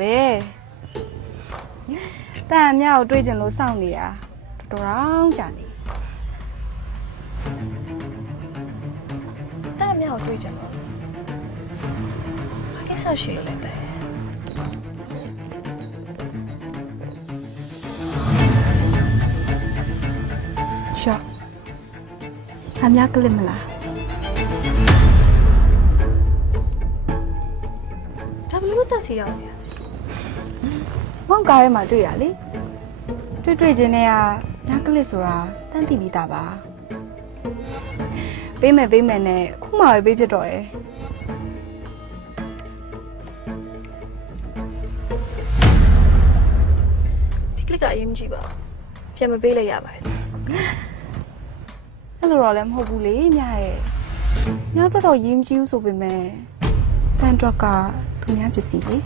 ပဲတန်အမြောက်တွေ့ကျင်လို့စောင့်နေတာတော်တော်ကြာနေတဲ့မြောက်တွေ့ကြတော့ဘာကိစ္စရှိလို့လဲတဲ့ရှော့အမြောက်ကလစ်မလားဒါဘလို့တက်စီရောက်နေရမောင်ကားထဲမှာတွေ့ရလေတွေ့ချင်းနဲ့ကညကလစ်ဆိုတာတန်းတိပြီးသားပါပေးမယ်နဲ့ခုမှပဲပေးဖြစ်တော့တယ်ဒီကလစ်ကအရင်ကြည့်ပါပြန်မပေးလိုက်ရပါတယ်အဲ့လိုတော့လည်းမဟုတ်ဘူးလေမြရဲ့ညတော့ရင်းမကြည့်ဘူးဆိုပေမဲ့တန်တော့ကသူများပစ္စည်းလေ